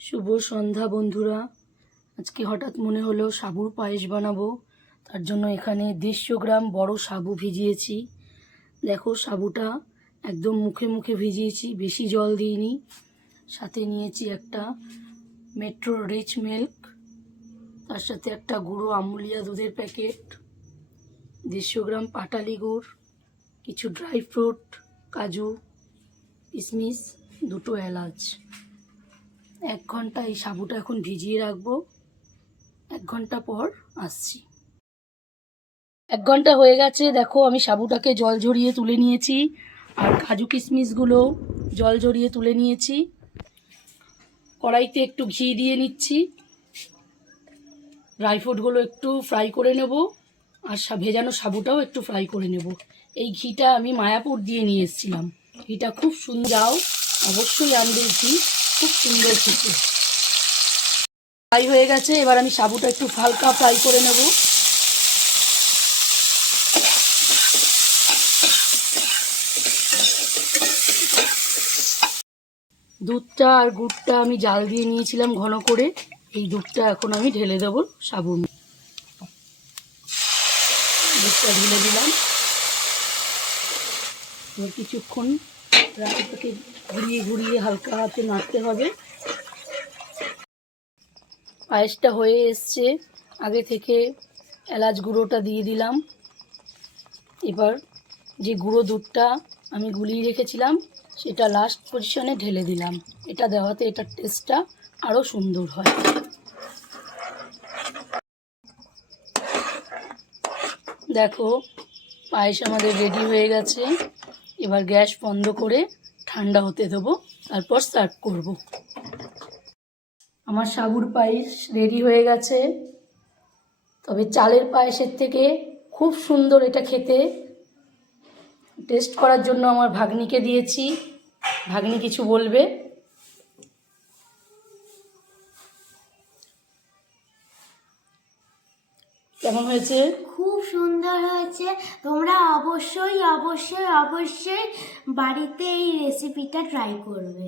শুভ সন্ধ্যা বন্ধুরা। আজকে হঠাৎ মনে হলো সাবুর পায়েস বানাবো। তার জন্য এখানে 150 গ্রাম বড় সাবু ভিজিয়েছি। দেখো সাবুটা একদম মুখে মুখে ভিজিয়েছি, বেশি জল দিইনি। সাথে নিয়েছি একটা মেট্রো রিচ মিল্ক, তার সাথে একটা গুঁড়ো আমুলিয়া দুধের প্যাকেট, 150 গ্রাম পাটালি গুড়, কিছু ড্রাই ফ্রুট, কাজু, কিশমিশ, 2টো এলাচ। 1 ঘন্টা এই সাবুটা এখন ভিজিয়ে রাখবো। 1 ঘন্টা পর আসছি। 1 ঘন্টা হয়ে গেছে। দেখো আমি সাবুটাকে জল ঝরিয়ে তুলে নিয়েছি, আর কাজু কিশমিশগুলো জল ঝরিয়ে তুলে নিয়েছি। কড়াইতে একটু ঘি দিয়ে নিচ্ছি। ড্রাই ফ্রুটগুলো একটু ফ্রাই করে নেব, আর ভেজানো সাবুটাও একটু ফ্রাই করে নেব। এই ঘিটা আমি মায়াপুর দিয়ে নিয়ে এসেছিলাম। ঘিটা খুব সুন্দর, যাও অবশ্যই আনবে ঘি, খুব সুন্দর খেতে। ফ্রাই হয়ে গেছে, এবার আমি সাবুটা একটু হালকা ফ্রাই করে নেব। দুধটা আর গুড়টা আমি জাল দিয়ে নিয়েছিলাম ঘন করে। এই দুধটা এখন আমি ঢেলে দেবো সাবুর। দুধটা ঢেলে দিলাম। কিছুক্ষণ রাইটাকে ঘুরিয়ে ঘুরিয়ে হালকা হাতে নাড়তে হবে। পায়েসটা হয়ে এসছে। আগে থেকে এলাচ গুঁড়োটা দিয়ে দিলাম। এবার যে গুঁড়ো দুধটা আমি গুলিয়ে রেখেছিলাম সেটা লাস্ট পজিশনে ঢেলে দিলাম। এটা দেওয়াতে এটার টেস্টটা আরও সুন্দর হয়। দেখো পায়েস আমাদের রেডি হয়ে গেছে। এবার গ্যাস বন্ধ করে ঠান্ডা হতে দেবো, তারপর সার্ভ করব। আমার সাবুর পায়েস রেডি হয়ে গেছে। তবে চালের পায়েসের থেকে খুব সুন্দর এটা খেতে। টেস্ট করার জন্য আমার ভাগ্নিকে দিয়েছি, ভাগ্নি কিছু বলবে। কেমন হয়েছে? খুব সুন্দর হয়েছে। তোমরা অবশ্যই অবশ্যই অবশ্যই বাড়িতে এই রেসিপিটা ট্রাই করবে।